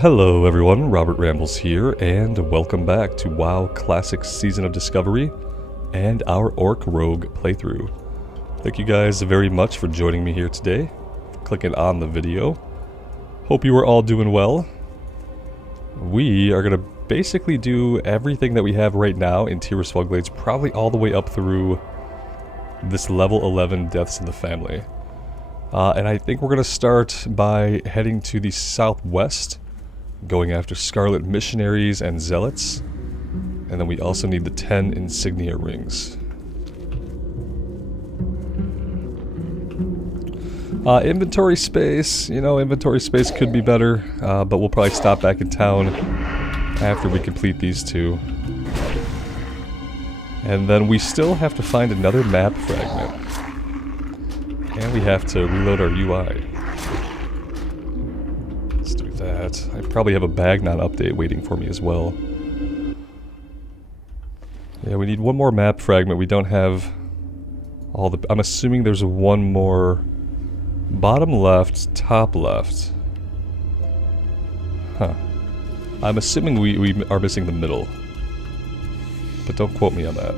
Hello everyone, Robert Rambles here, and welcome back to WoW Classic Season of Discovery and our Orc Rogue playthrough. Thank you guys very much for joining me here today, for clicking on the video. Hope you are all doing well. We are going to basically do everything that we have right now in Tier Swugglades, probably all the way up through this level 11 Deaths in the Family. And I think we're going to start by heading to the southwest, going after Scarlet Missionaries and Zealots, and then we also need the 10 Insignia Rings. Inventory space, inventory space could be better, but we'll probably stop back in town after we complete these two. And then we still have to find another map fragment. And we have to reload our UI. Let's do that. I probably have a Bagnon update waiting for me as well. Yeah, we need one more map fragment. We don't have all the... I'm assuming there's one more bottom left, top left. Huh. I'm assuming we are missing the middle. But don't quote me on that.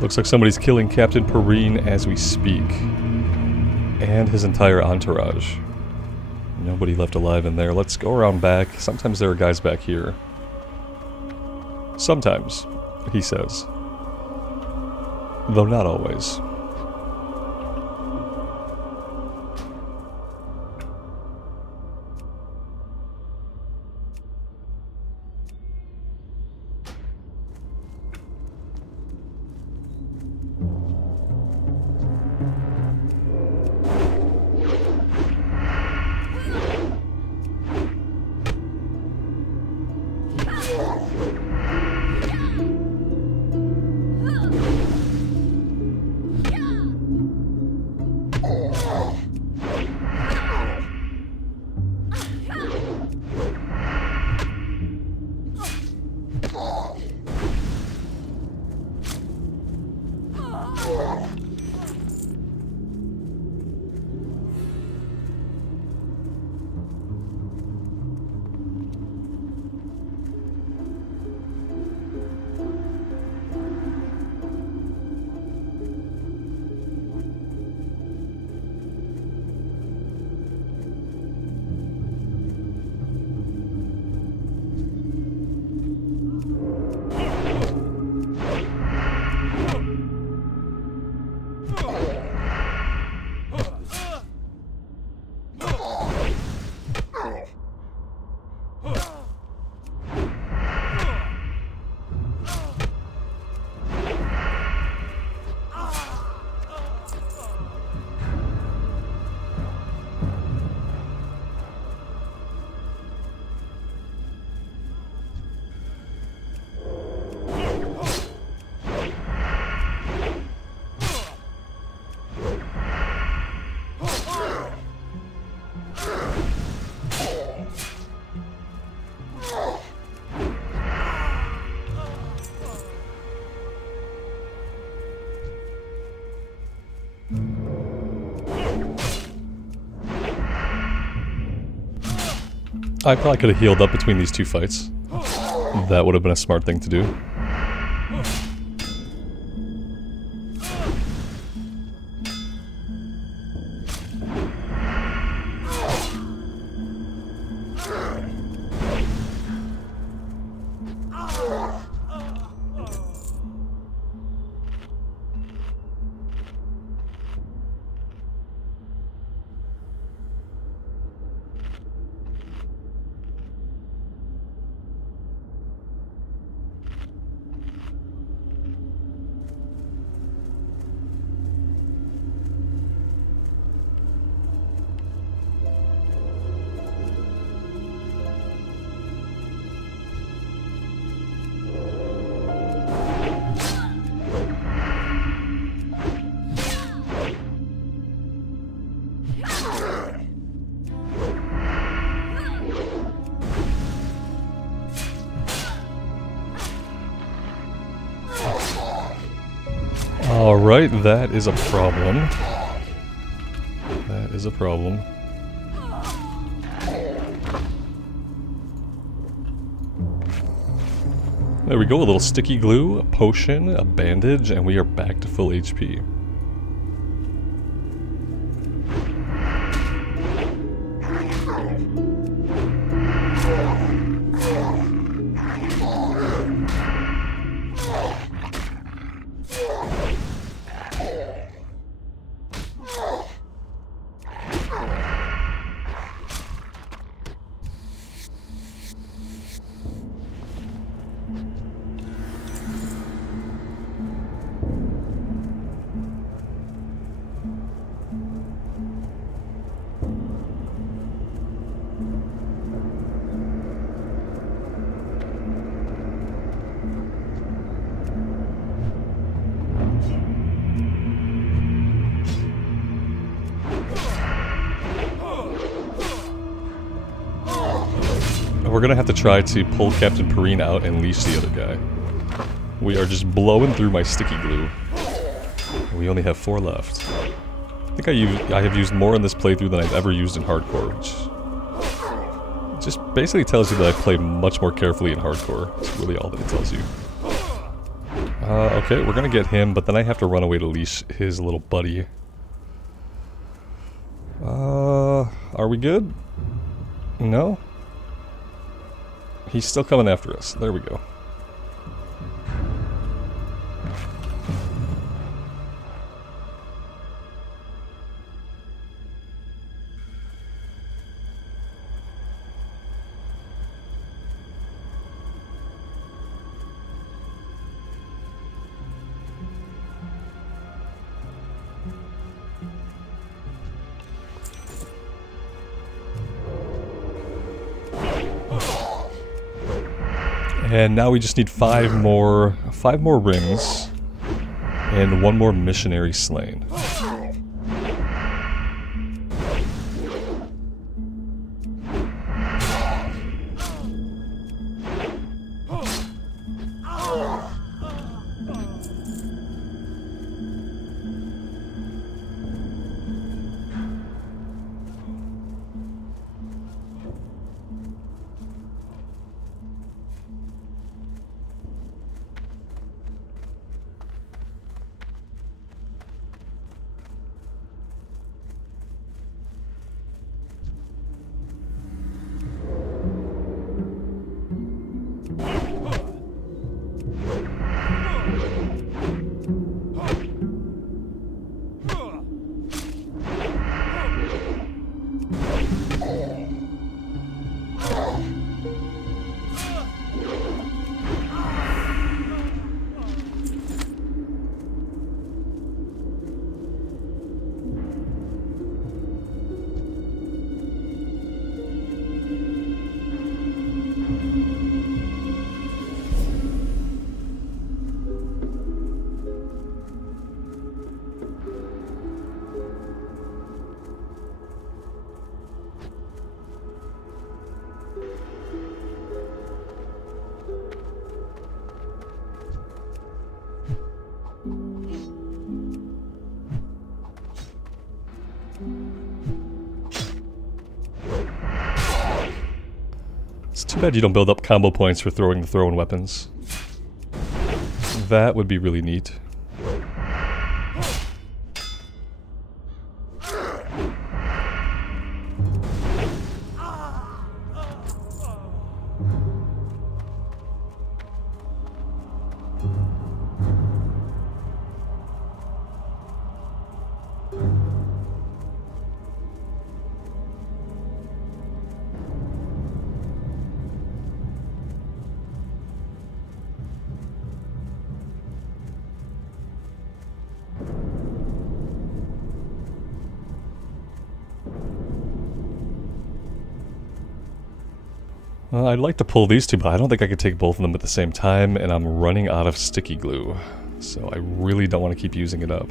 Looks like somebody's killing Captain Perrine as we speak. And his entire entourage. Nobody left alive in there. Let's go around back. Sometimes there are guys back here. Sometimes, he says. Though not always. I probably could have healed up between these two fights. That would have been a smart thing to do. Alright, that is a problem. That is a problem. There we go, a little sticky glue, a potion, a bandage, and we are back to full HP. We're gonna have to try to pull Captain Perrine out and leash the other guy. We are just blowing through my sticky glue. We only have 4 left. I think I have used more in this playthrough than I've ever used in hardcore, which just basically tells you that I play much more carefully in hardcore. That's really all that it tells you. Okay, we're gonna get him, but then I have to run away to leash his little buddy. Are we good? No? He's still coming after us. There we go. And now we just need 5 more rings and 1 more missionary slain. Too bad you don't build up combo points for throwing the thrown weapons. That would be really neat. I'd like to pull these two, but I don't think I could take both of them at the same time, and I'm running out of sticky glue. So I really don't want to keep using it up.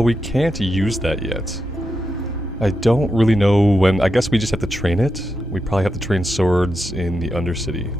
We can't use that yet. I don't really know when. I guess we just have to train it. We probably have to train swords in the Undercity.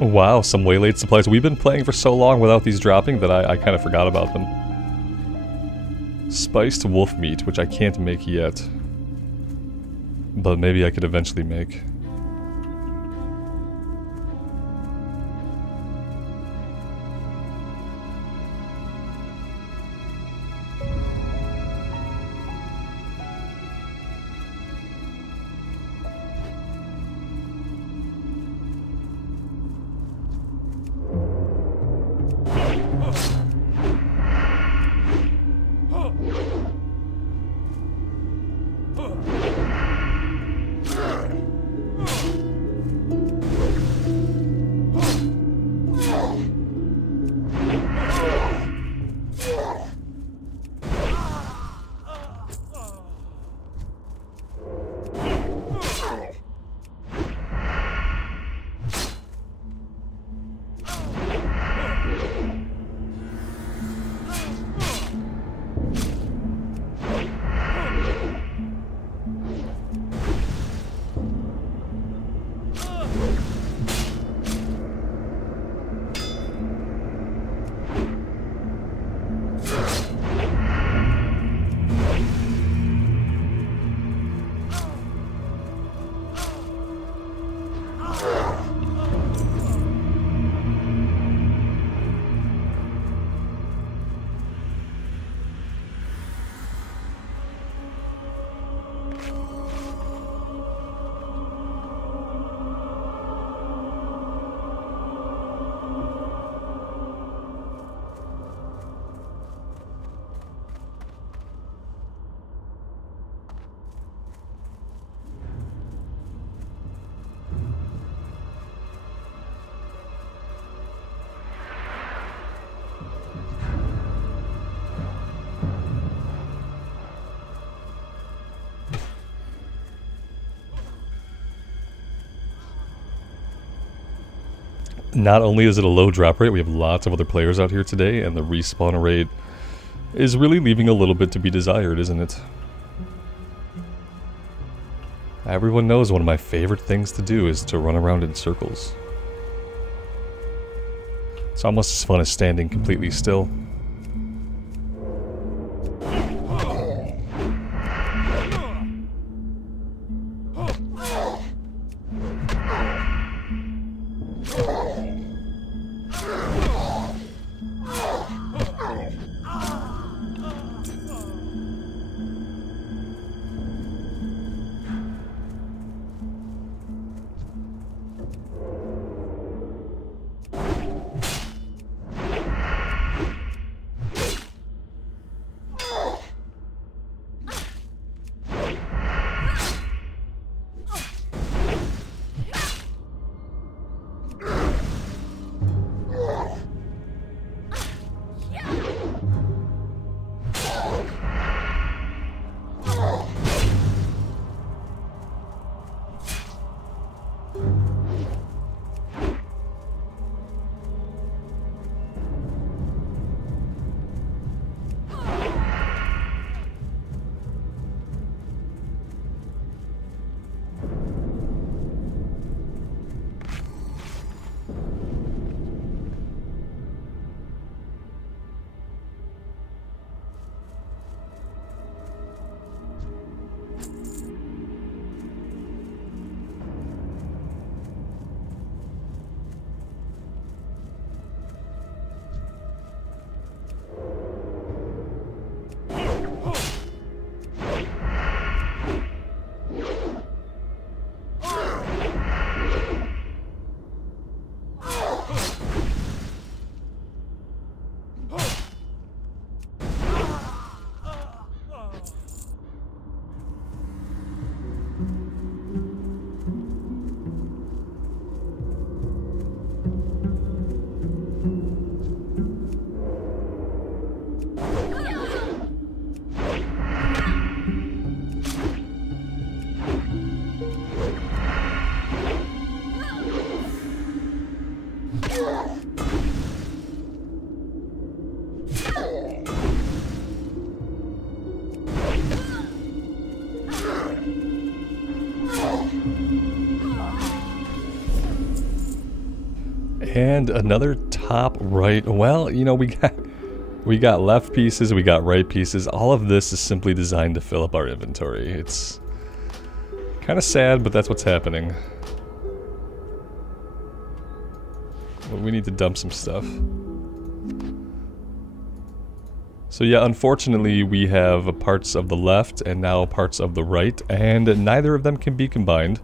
Wow, some waylaid supplies. We've been playing for so long without these dropping that I kind of forgot about them. Spiced wolf meat, which I can't make yet. But maybe I could eventually make. Not only is it a low drop rate, we have lots of other players out here today, and the respawn rate is really leaving a little bit to be desired, isn't it? Everyone knows one of my favorite things to do is to run around in circles. It's almost as fun as standing completely still. And another top right. Well, you know, we got left pieces, we got right pieces. All of this is simply designed to fill up our inventory. It's kind of sad, but that's what's happening. We need to dump some stuff. So yeah, unfortunately we have parts of the left and now parts of the right, and neither of them can be combined.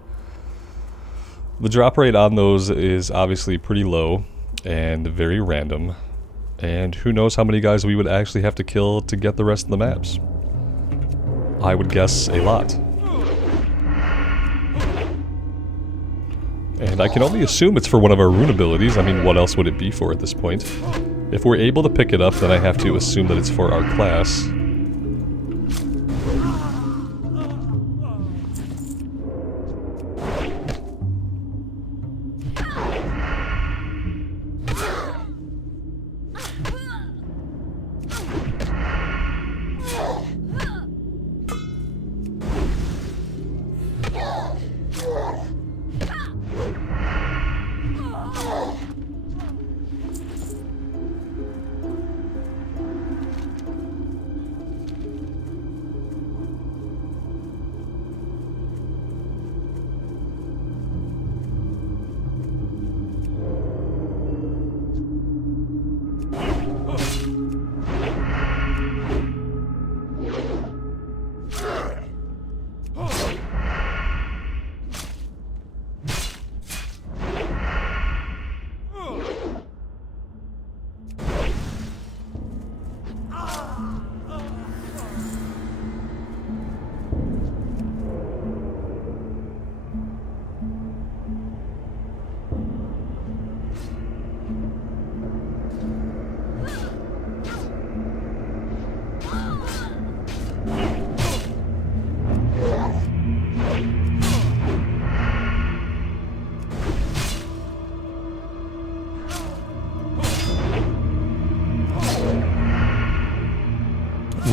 The drop rate on those is obviously pretty low and very random, and who knows how many guys we would actually have to kill to get the rest of the maps. I would guess a lot. And I can only assume it's for one of our rune abilities. I mean, what else would it be for at this point? If we're able to pick it up, then I have to assume that it's for our class.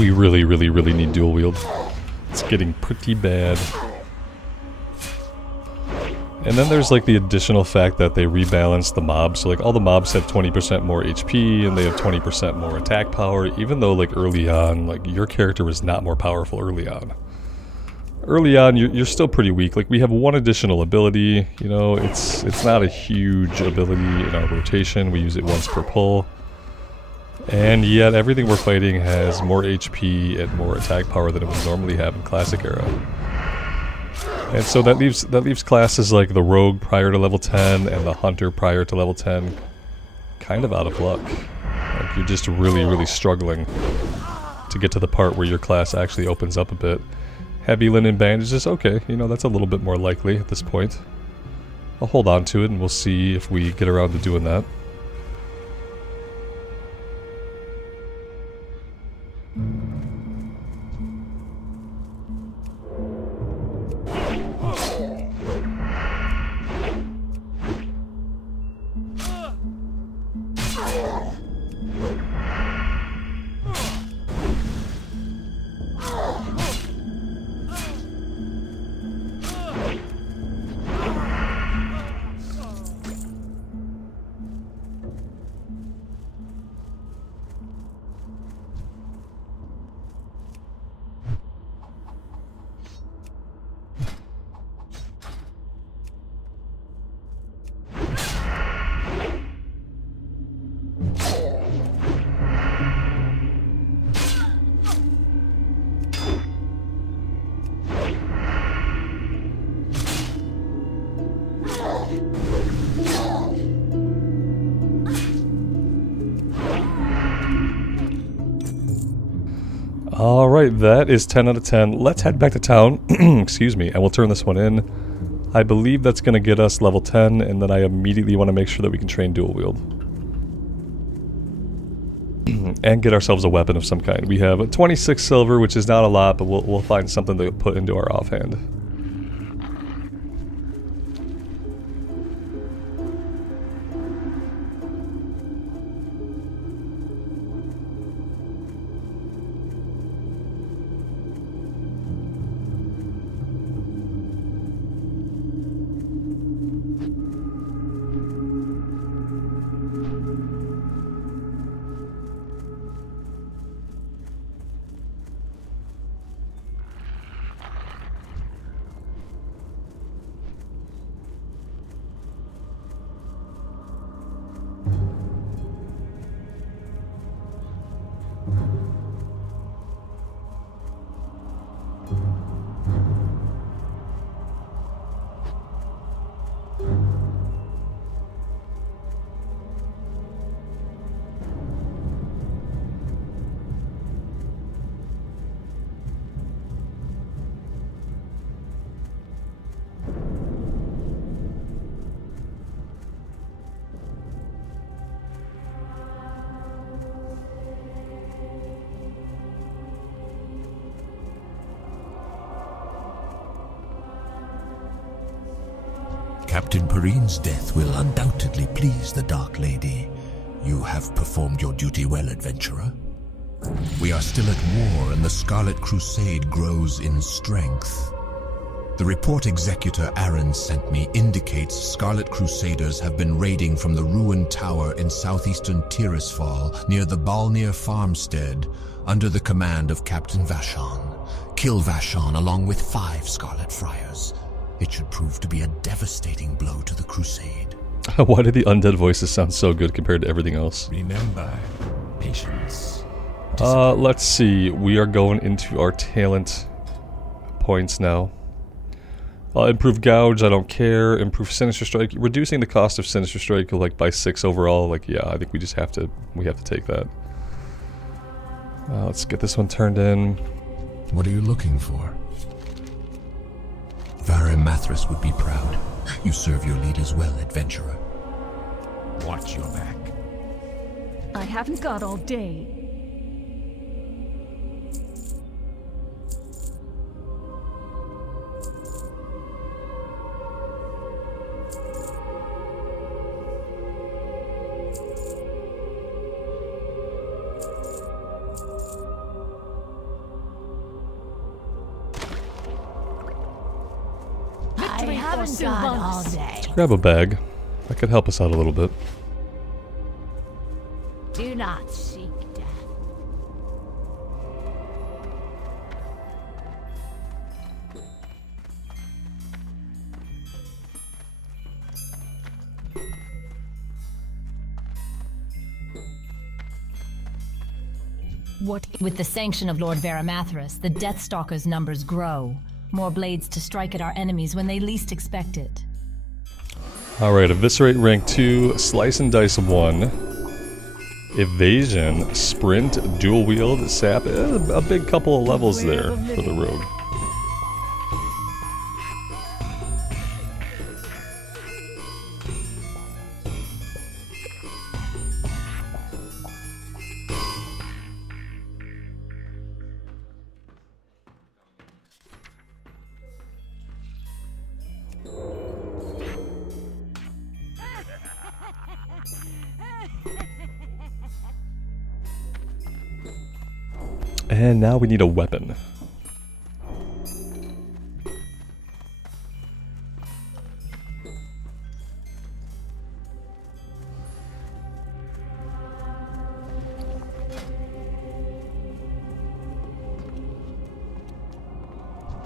we really, really, really need dual wield. It's getting pretty bad. And then there's like the additional fact that they rebalance the mobs. So like all the mobs have 20% more HP and they have 20% more attack power, even though like early on, like your character is not more powerful early on. Early on, you're still pretty weak. Like we have one additional ability, you know, it's not a huge ability in our rotation. We use it once per pull. And yet everything we're fighting has more HP and more attack power than it would normally have in Classic era. And so that leaves classes like the Rogue prior to level 10 and the Hunter prior to level 10 kind of out of luck. Like you're just really, really struggling to get to the part where your class actually opens up a bit. Heavy linen bandages, okay, you know, that's a little bit more likely at this point. I'll hold on to it and we'll see if we get around to doing that. Alright, that is 10 out of 10. Let's head back to town, excuse me, and we'll turn this one in. I believe that's going to get us level 10, and then I immediately want to make sure that we can train dual wield. And get ourselves a weapon of some kind. We have 26 silver, which is not a lot, but we'll find something to put into our offhand. Captain Perrine's death will undoubtedly please the Dark Lady. You have performed your duty well, adventurer. We are still at war, and the Scarlet Crusade grows in strength. The report Executor Addon sent me indicates Scarlet Crusaders have been raiding from the ruined tower in southeastern Tirisfal near the Balnir farmstead under the command of Captain Vashon. Kill Vashon along with 5 Scarlet Friars. It should prove to be a devastating blow to the Crusade. Why do the undead voices sound so good compared to everything else? Remember, patience. Let's see. We are going into our talent points now. Improve Gouge, I don't care. Improve Sinister Strike. Reducing the cost of Sinister Strike like by 6 overall. Like, yeah, I think we just have to take that. Let's get this one turned in. What are you looking for? Varen Mathras would be proud. You serve your leaders well, adventurer. Watch your back. I haven't got all day. Sylvanas. all day. Let's grab a bag. That could help us out a little bit. Do not seek death. What? With the sanction of Lord Varamathras, the Deathstalkers' numbers grow. More blades to strike at our enemies when they least expect it. Alright, Eviscerate rank 2, Slice and Dice 1, Evasion, Sprint, Dual Wield, Sap. A big couple of levels there for the rogue. And now we need a weapon.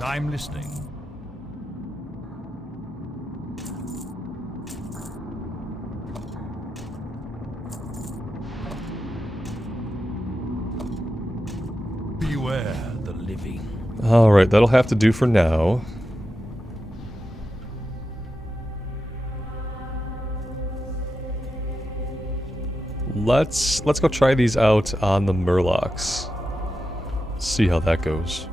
I'm listening. Beware the living. Alright, that'll have to do for now. Let's go try these out on the Murlocs. See how that goes.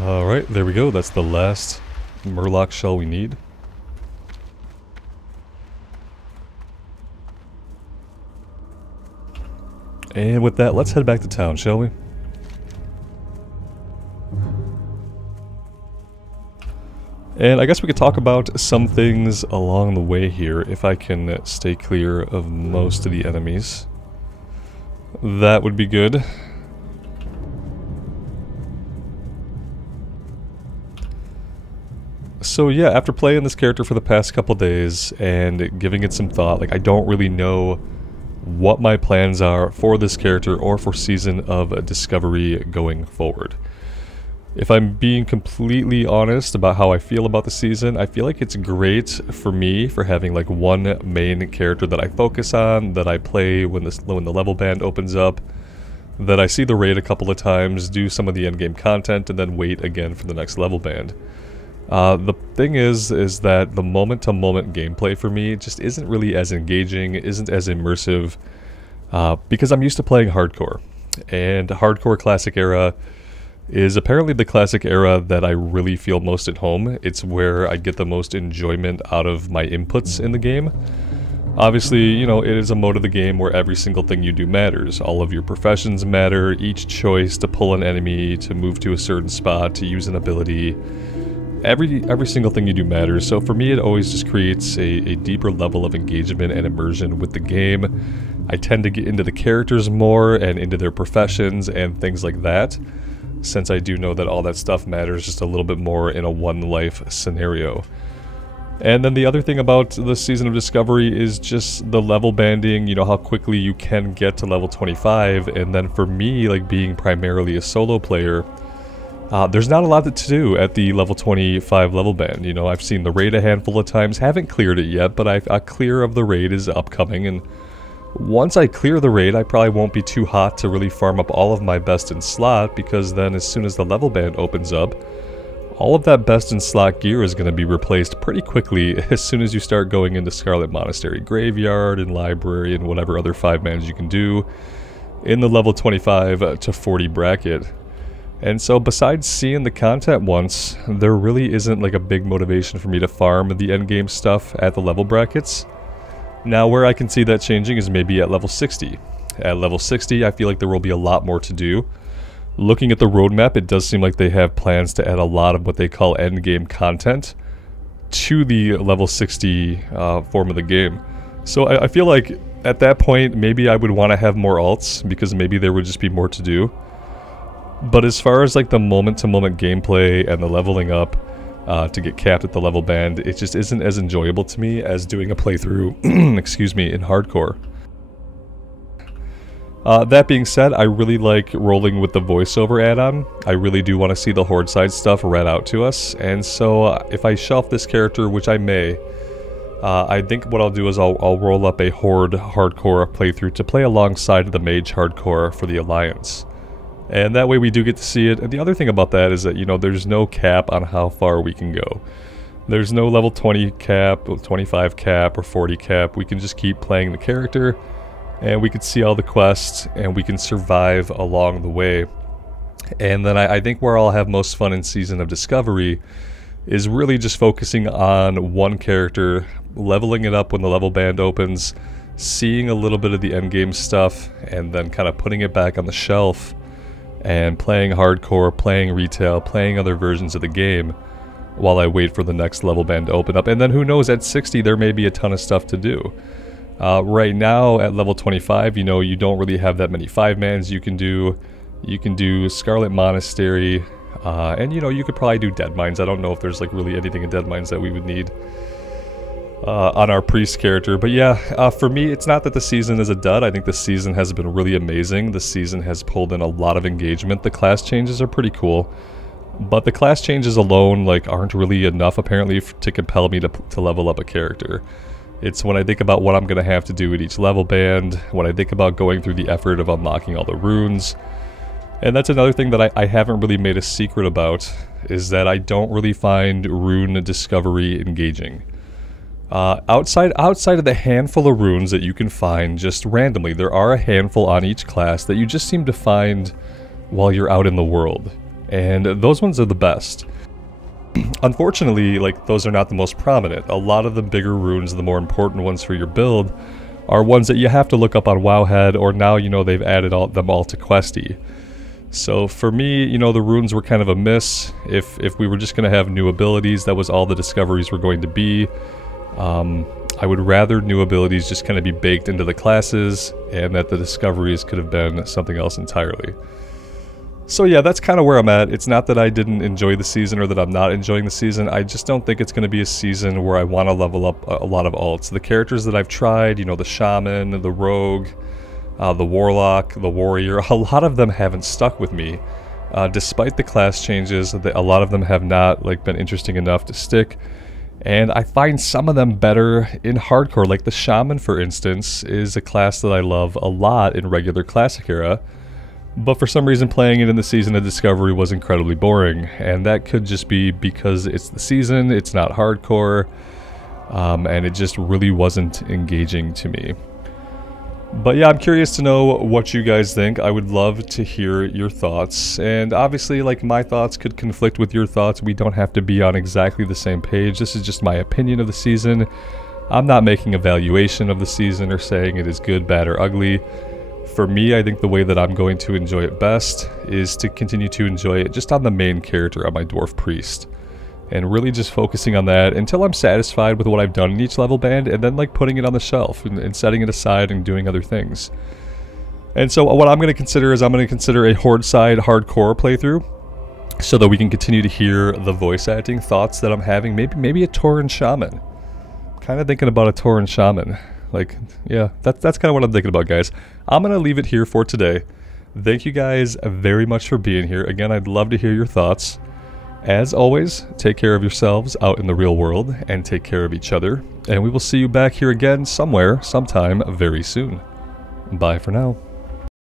Alright, there we go. That's the last Murloc shell we need. And with that, let's head back to town, shall we? And I guess we could talk about some things along the way here, if I can stay clear of most of the enemies. That would be good. So yeah, after playing this character for the past couple days and giving it some thought, like I don't really know what my plans are for this character or for Season of Discovery going forward. If I'm being completely honest about how I feel about the season, I feel like it's great for me for having like one main character that I focus on, that I play when the level band opens up, that I see the raid a couple of times, do some of the endgame content, and then wait again for the next level band. The thing is that the moment-to-moment gameplay for me just isn't really as engaging, isn't as immersive, because I'm used to playing hardcore. And hardcore classic era is apparently the classic era that I really feel most at home. It's where I get the most enjoyment out of my inputs in the game. Obviously, you know, it is a mode of the game where every single thing you do matters. All of your professions matter, each choice to pull an enemy, to move to a certain spot, to use an ability. Every single thing you do matters, so for me it always just creates a deeper level of engagement and immersion with the game. I tend to get into the characters more and into their professions and things like that, since I do know that all that stuff matters just a little bit more in a one-life scenario. And then the other thing about the Season of Discovery is just the level banding, you know, how quickly you can get to level 25, and then for me, like being primarily a solo player, there's not a lot to do at the level 25 level band. You know, I've seen the raid a handful of times, haven't cleared it yet, but a clear of the raid is upcoming, and once I clear the raid, I probably won't be too hot to really farm up all of my best in slot, because then as soon as the level band opens up, all of that best in slot gear is going to be replaced pretty quickly as soon as you start going into Scarlet Monastery Graveyard and Library and whatever other 5-mans you can do in the level 25 to 40 bracket. And so besides seeing the content once, there really isn't like a big motivation for me to farm the endgame stuff at the level brackets. Now where I can see that changing is maybe at level 60. At level 60 I feel like there will be a lot more to do. Looking at the roadmap, it does seem like they have plans to add a lot of what they call endgame content to the level 60 form of the game. So I feel like at that point maybe I would want to have more alts, because maybe there would just be more to do. But as far as like the moment-to-moment gameplay and the leveling up to get capped at the level band, it just isn't as enjoyable to me as doing a playthrough, excuse me, in hardcore. That being said, I really like rolling with the voiceover add-on. I really do want to see the Horde side stuff read out to us, and so if I shelf this character, which I may, I think what I'll do is I'll roll up a Horde hardcore playthrough to play alongside the Mage hardcore for the Alliance. And that way we do get to see it. And the other thing about that is that, you know, there's no cap on how far we can go. There's no level 20 cap, 25 cap, or 40 cap. We can just keep playing the character, and we can see all the quests, and we can survive along the way. And then I think where I'll have most fun in Season of Discovery is really just focusing on one character, leveling it up when the level band opens, seeing a little bit of the endgame stuff, and then kind of putting it back on the shelf and playing hardcore, playing retail, playing other versions of the game while I wait for the next level band to open up. And then who knows, at 60 there may be a ton of stuff to do. Right now at level 25, you know, you don't really have that many 5-mans you can do. You can do Scarlet Monastery, and you know, you could probably do Dead Mines. I don't know if there's like really anything in Dead Mines that we would need on our priest character. But yeah, for me, it's not that the season is a dud. I think the season has been really amazing. The season has pulled in a lot of engagement. The class changes are pretty cool, but the class changes alone like aren't really enough apparently to compel me to level up a character. It's when I think about what I'm going to have to do at each level band, when I think about going through the effort of unlocking all the runes. And that's another thing that I haven't really made a secret about, is that I don't really find rune discovery engaging. Outside of the handful of runes that you can find just randomly, there are a handful on each class that you just seem to find while you're out in the world. and those ones are the best. Unfortunately, like, those are not the most prominent. A lot of the bigger runes, the more important ones for your build, are ones that you have to look up on Wowhead, or now, you know, they've added them all to Questy. So for me, you know, the runes were kind of a miss. If we were just going to have new abilities, that was all the discoveries were going to be. I would rather new abilities just kind of be baked into the classes, and that the discoveries could have been something else entirely. So yeah, that's kind of where I'm at. It's not that I didn't enjoy the season or that I'm not enjoying the season. I just don't think it's going to be a season where I want to level up a lot of alts. The characters that I've tried, you know, the Shaman, the Rogue, the Warlock, the Warrior, a lot of them haven't stuck with me. Despite the class changes, a lot of them have not been interesting enough to stick. And I find some of them better in hardcore. Like the Shaman, for instance, is a class that I love a lot in regular Classic era. But for some reason, playing it in the Season of Discovery was incredibly boring, and that could just be because it's the season, it's not hardcore, and it just really wasn't engaging to me. But yeah, I'm curious to know what you guys think. I would love to hear your thoughts, and obviously, like, my thoughts could conflict with your thoughts. We don't have to be on exactly the same page. This is just my opinion of the season. I'm not making a valuation of the season or saying it is good, bad, or ugly. For me, I think the way that I'm going to enjoy it best is to continue to enjoy it just on the main character, on my Dwarf Priest. And really just focusing on that until I'm satisfied with what I've done in each level band, and then putting it on the shelf and setting it aside and doing other things. And so what I'm going to consider is I'm going to consider a Horde side hardcore playthrough, so that we can continue to hear the voice acting thoughts that I'm having. Maybe a Tauren Shaman. Kind of thinking about a Tauren Shaman. Yeah, that's kind of what I'm thinking about, guys. I'm going to leave it here for today. Thank you guys very much for being here. Again, I'd love to hear your thoughts. As always, take care of yourselves out in the real world, and take care of each other. And we will see you back here again somewhere, sometime very soon. Bye for now.